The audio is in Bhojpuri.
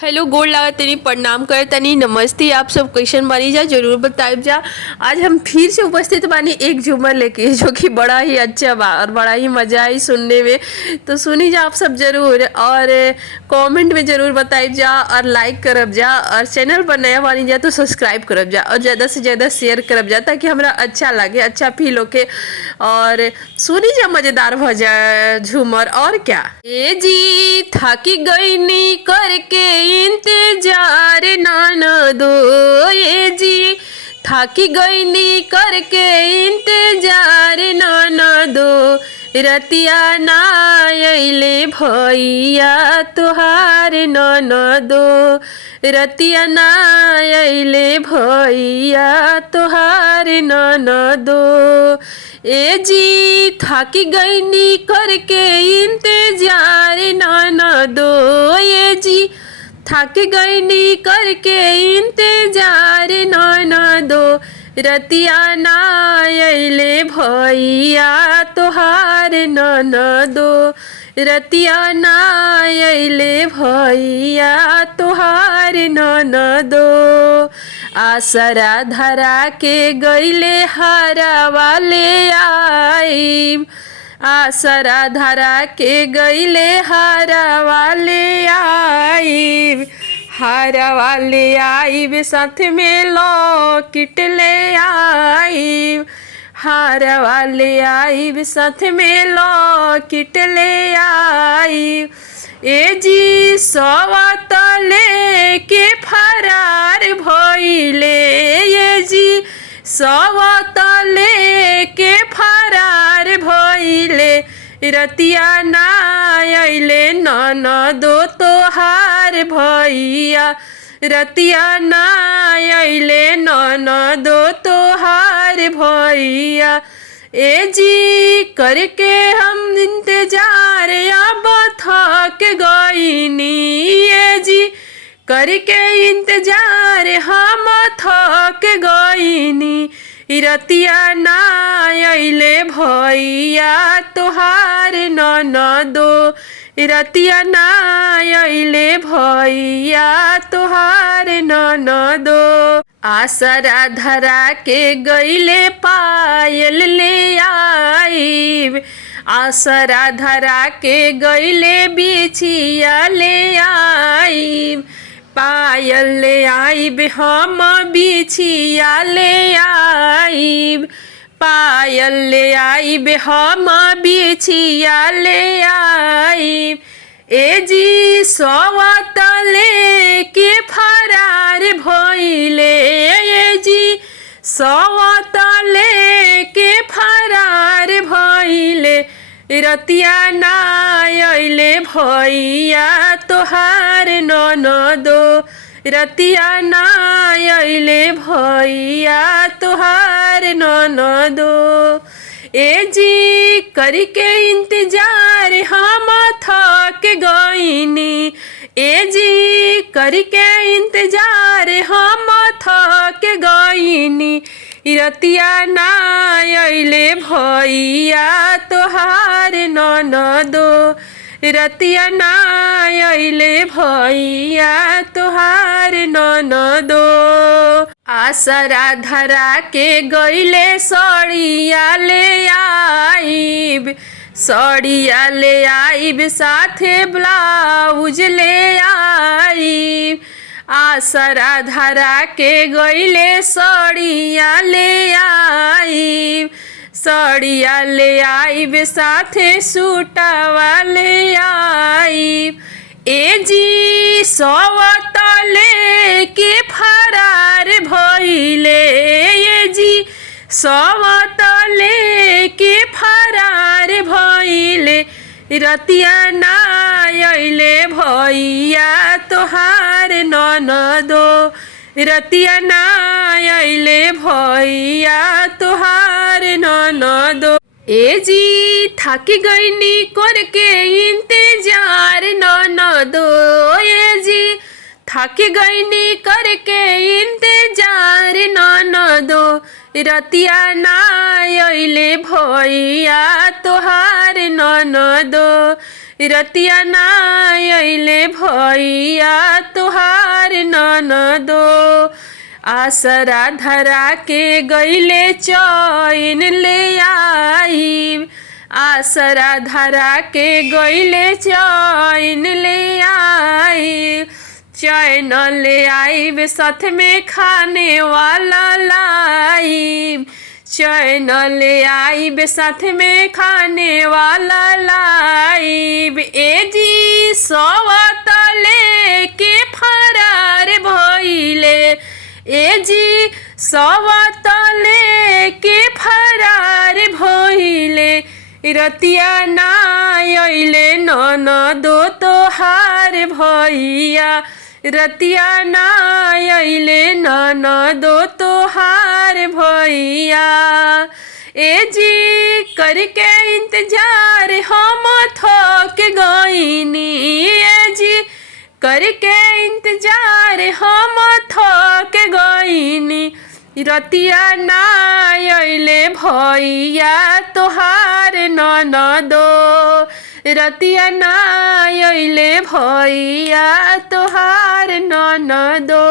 हेलो गोड़ लागत तनी प्रणाम कर तनी नमस्ते। आप सब क्वेश्चन बानी जा जरूर बताइब जा। आज हम फिर से उपस्थित बानी एक झूमर लेके जो कि बड़ा ही अच्छा बा और बड़ा ही मजा आई सुनने में। तो सुनी जा आप सब जरूर और कमेंट में जरूर बताइब जा और लाइक करब जा और चैनल पर नया बानी जा तो सब्सक्राइब करब जा और ज़्यादा से ज़्यादा शेयर करब जा ताकि हमरा अच्छा लगे, अच्छा फील होके। और सुनी जा मज़ेदार भजा झूमर और क्या। ए जी थकी गई नी करके इंतजार ननदो, ये जी थकी गई नी करके इंतजार ननदो, रतिया ना अइले भैया तुहार ननदो, रतिया ना अइले भैया तुहार ननदो। ए जी थकी गई नी करके इंतजार ननदो, ये जी थक गई नी करके इंतजार ननदो, रतिया ना अइले भैया तोहार ननदो, रतिया ना अइले भैया तोहार ननदो। आसरा धरा के गइले हारा वाले आइब, आसरा धरा के गइले हारा वाले आइब, हारा वाले आइब साथ में लॉकेट ले आइब, हारा वाले आइब साथ में लॉकेट ले आइब। ए जी सवत लेके फरार भइले, ये जी सवत लेके फरार भइले, रतिया ना अइले ननदो तोहार भैया, रतिया ना अइले ननदो तोहार भैया। ए जी करके हम इंतजार अब थक गइनी, ए जी करके इंतजार हम थक गइनी, रतिया ना अइले भैया तोहार ननदो, रतिया ना अइले भैया तोहार ननदो। आसरा धरा के गइले पायल ले आइब, आसरा धरा के गइले बिछिया ले आइब, पायल ले आइब हम बिछिया ले आइब, पायल ले आइब हम बिछिया ले आइब। ए जी सवत लेके फरार भइले, ए जी सवत लेके फरार भइले, रतिया ना अइले भैया तोहार ननदो, रतिया ना अइले भैया तोहार ननदो। ए जी करके इंतजार हम थक गइनी, ए जी करके इंतजार हम थक गइनी, रतिया ना अइले भैया तोहार ननदो, रतिया ना अइले भैया तोहार ननदो। आसरा धरा के गइले सड़िया ले आइब, सड़िया ले आइब साथे ब्लाउज ले आइब, आसरा धरा के गइले सड़िया ले आइब, सड़िया ले आइब साथे सूटवा ले आइब। ए जी सवत लेके फरार भइले, ए जी सवत लेके फरार भइले, रतिया ना अइले भैया तोहार ननदो, रतिया ना अइले भैया तोहार ननदो। ए जी थकी गइनी करके इंतजार ननदो, ए जी थकी गइनी करके इंतजार ननदो, रतिया ना अइले भैया तोहार ननदो, रतिया ना अइले भैया तुहार ननदो। आसरा धरा के गइले चैन ले आई। आसरा धरा के गइले चैन ले आई। चैन ले आई साथ में खाने वाला लाई। चैन ले आई साथ में खाने वाला लाई। ए जी सवत लेके फरार भइले। ए जी सवत लेके फरार भइले। रतिया ना अइले ननदो तोहार भैया। रतिया ना अइले ननदो तोहार भैया। ए जी करके इंतजार हम थक गइनी। ए जी करके इंतजार हम थक गइनी। रतिया ना अइले भैया तोहार ननदो। रतिया ना अइले भैया तोहार ननदो।